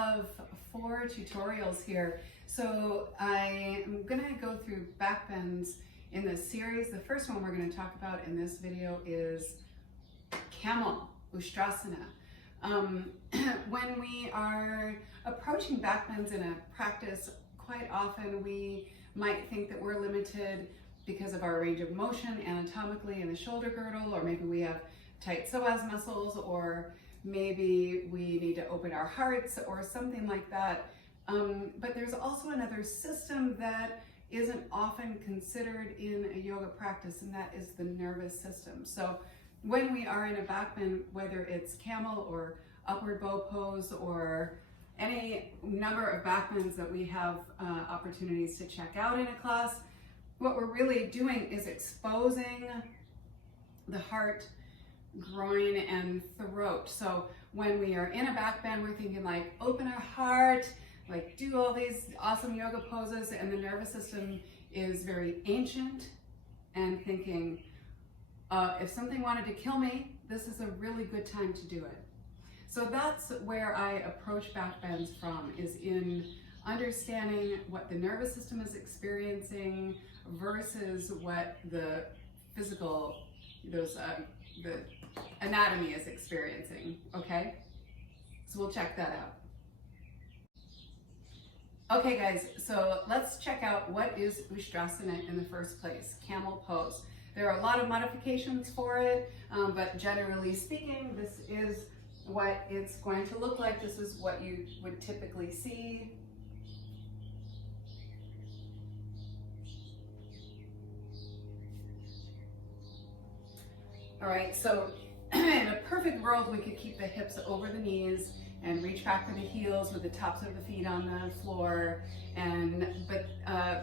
of 4 tutorials here. So I am going to go through back bends in this series. The first one we're going to talk about in this video is Camel, Ustrasana. When we are approaching back bends in a practice, quite often we might think that we're limited because of our range of motion anatomically in the shoulder girdle, or maybe we have tight psoas muscles, or maybe we need to open our hearts or something like that. But there's also another system that isn't often considered in a yoga practice, and that is the nervous system. So when we are in a back bend, whether it's camel or upward bow pose or any number of back bends that we have opportunities to check out in a class, what we're really doing is exposing the heart, groin, and throat. So when we are in a back bend, we're thinking like open our heart, like do all these awesome yoga poses, and the nervous system is very ancient and thinking, if something wanted to kill me, this is a really good time to do it. So that's where I approach back bends from, is in understanding what the nervous system is experiencing versus what the physical, the anatomy is experiencing, okay? So we'll check that out. Okay guys, so let's check out what is Ustrasana in the first place, camel pose. There are a lot of modifications for it, but generally speaking, this is what it's going to look like. This is what you would typically see. All right, so in a perfect world, we could keep the hips over the knees and reach back to the heels with the tops of the feet on the floor.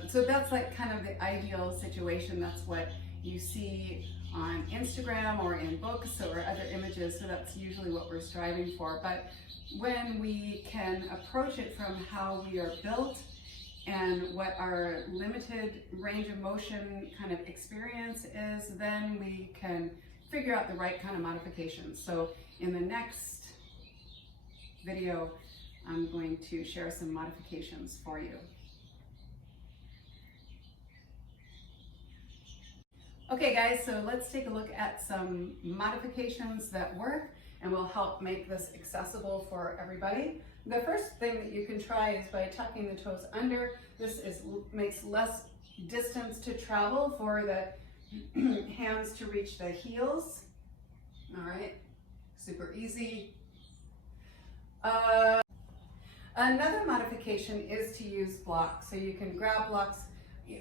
So that's like kind of the ideal situation. That's what you see on Instagram or in books or other images. So that's usually what we're striving for. But when we can approach it from how we are built and what our limited range of motion kind of experience is, then we can figure out the right kind of modifications. So in the next video, I'm going to share some modifications for you. Okay guys, so let's take a look at some modifications that work and will help make this accessible for everybody. The first thing that you can try is by tucking the toes under. This makes less distance to travel for the hands to reach the heels. All right, super easy. Another modification is to use blocks. So you can grab blocks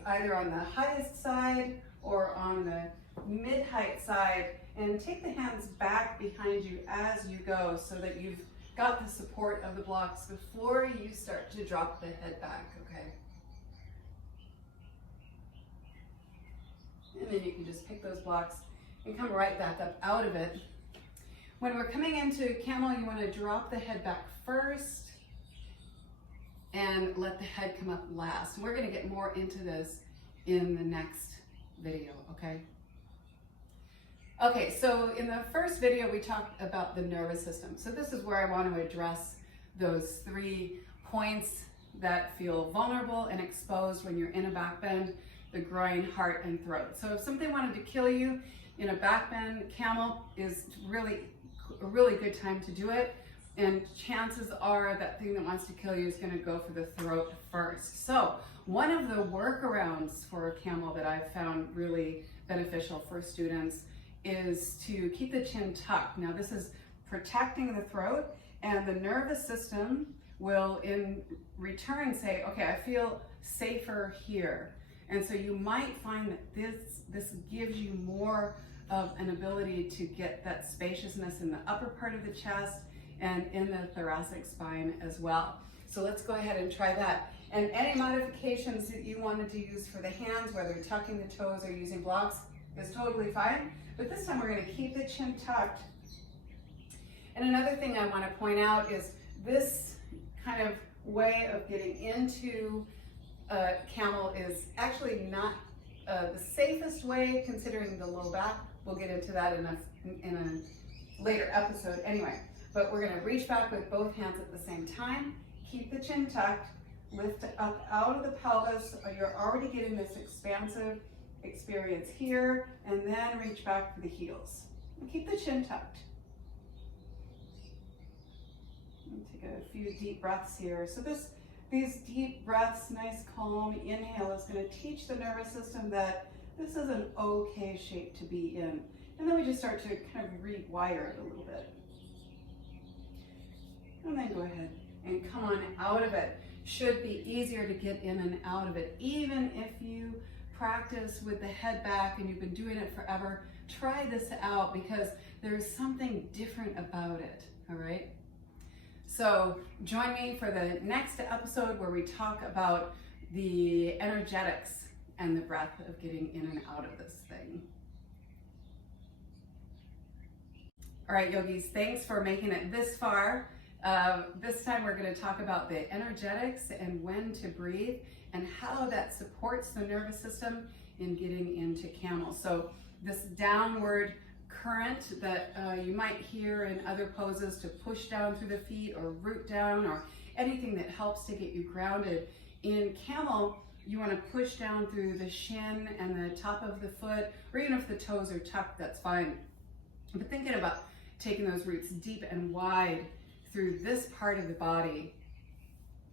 either on the highest side or on the mid-height side, and take the hands back behind you as you go so that you've got the support of the blocks before you start to drop the head back, okay? And then you can just pick those blocks and come right back up out of it. When we're coming into camel, you want to drop the head back first and let the head come up last. And we're going to get more into this in the next video, okay? Okay, so in the first video, we talked about the nervous system. So this is where I want to address those 3 points that feel vulnerable and exposed when you're in a back bend: the groin, heart, and throat. So if something wanted to kill you in a back bend, camel is really a really good time to do it. And chances are that thing that wants to kill you is going to go for the throat first. So one of the workarounds for camel that I've found really beneficial for students is to keep the chin tucked. Now this is protecting the throat, and the nervous system will in return say, okay, I feel safer here. And so you might find that this gives you more of an ability to get that spaciousness in the upper part of the chest and in the thoracic spine as well. So let's go ahead and try that. And any modifications that you wanted to use for the hands, whether tucking the toes or using blocks, is totally fine. But this time we're going to keep the chin tucked. And another thing I want to point out is this kind of way of getting into camel is actually not the safest way, considering the low back. We'll get into that in a later episode anyway. but we're gonna reach back with both hands at the same time. Keep the chin tucked, lift up out of the pelvis. You're already getting this expansive experience here, and then reach back for the heels. And keep the chin tucked. Take a few deep breaths here. So these deep breaths, nice calm inhale, is going to teach the nervous system that this is an okay shape to be in. And then we just start to kind of rewire it a little bit. And then go ahead and come on out of it. Should be easier to get in and out of it. Even if you practice with the head back and you've been doing it forever, try this out because there's something different about it, all right? So join me for the next episode where we talk about the energetics and the breath of getting in and out of this thing. All right, yogis, thanks for making it this far. This time we're going to talk about the energetics and when to breathe and how that supports the nervous system in getting into camel. So this downward current that you might hear in other poses to push down through the feet or root down or anything that helps to get you grounded. In camel, you want to push down through the shin and the top of the foot, or even if the toes are tucked, that's fine. But thinking about taking those roots deep and wide through this part of the body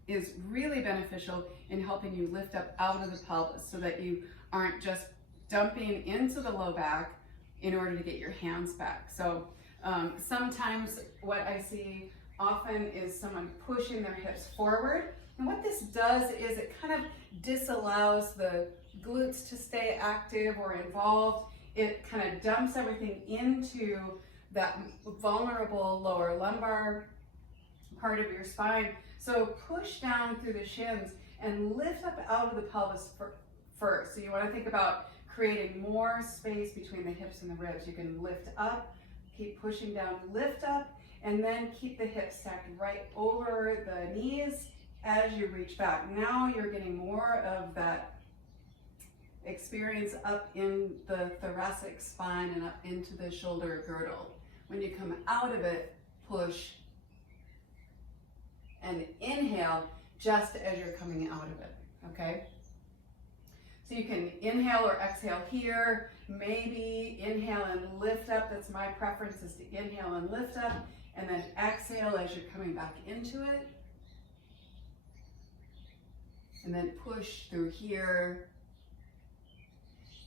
is really beneficial in helping you lift up out of the pelvis so that you aren't just dumping into the low back in order to get your hands back. So sometimes what I see often is someone pushing their hips forward. And what this does is it kind of disallows the glutes to stay active or involved. It kind of dumps everything into that vulnerable lower lumbar part of your spine. So push down through the shins and lift up out of the pelvis first. So you want to think about creating more space between the hips and the ribs. You can lift up, keep pushing down, lift up, and then keep the hips stacked right over the knees as you reach back. Now you're getting more of that experience up in the thoracic spine and up into the shoulder girdle. When you come out of it, push and inhale just as you're coming out of it, okay? So you can inhale or exhale here, maybe inhale and lift up. That's my preference, is to inhale and lift up, and then exhale as you're coming back into it. And then push through here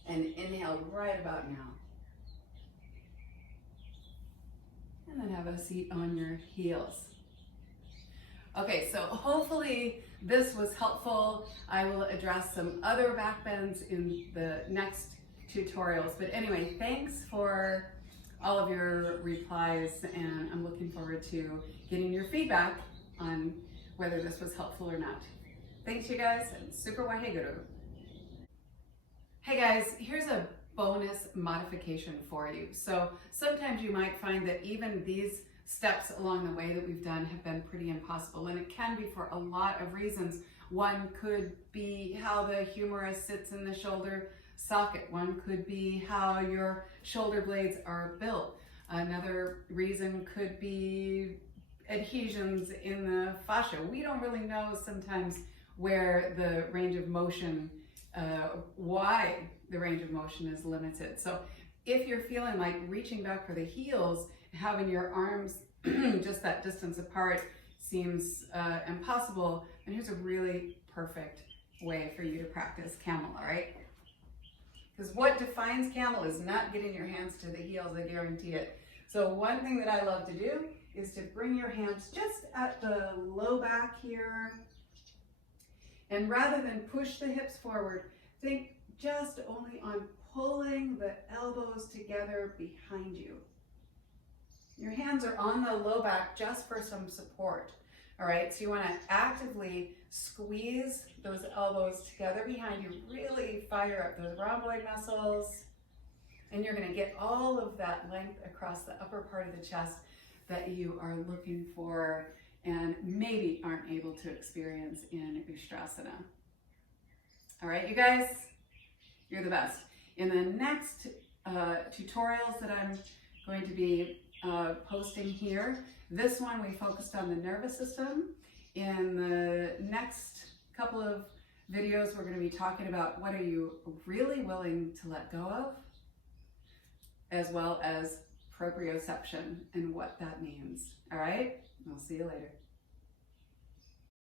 and inhale right about now. And then have a seat on your heels. Okay, so hopefully this was helpful. I will address some other back bends in the next tutorials. But anyway, thanks for all of your replies, and I'm looking forward to getting your feedback on whether this was helpful or not. Thanks, you guys, and Super Waheguru. Hey guys, here's a bonus modification for you. So sometimes you might find that even these steps along the way that we've done have been pretty impossible, and it can be for a lot of reasons. One could be how the humerus sits in the shoulder socket. One could be how your shoulder blades are built. Another reason could be adhesions in the fascia. We don't really know sometimes where the range of motion, why the range of motion is limited. So if you're feeling like reaching back for the heels, having your arms just that distance apart seems impossible, then here's a really perfect way for you to practice camel, all right? Because what defines camel is not getting your hands to the heels, I guarantee it. So one thing that I love to do is to bring your hands just at the low back here, and rather than push the hips forward, think just only on pulling the elbows together behind you. Your hands are on the low back just for some support, all right? So you want to actively squeeze those elbows together behind you, really fire up those rhomboid muscles, and you're going to get all of that length across the upper part of the chest that you are looking for and maybe aren't able to experience in Ustrasana. All right, you guys, you're the best. In the next tutorials that I'm going to be posting here. This one we focused on the nervous system. In the next couple of videos, we're going to be talking about what are you really willing to let go of, as well as proprioception and what that means. All right? We'll see you later.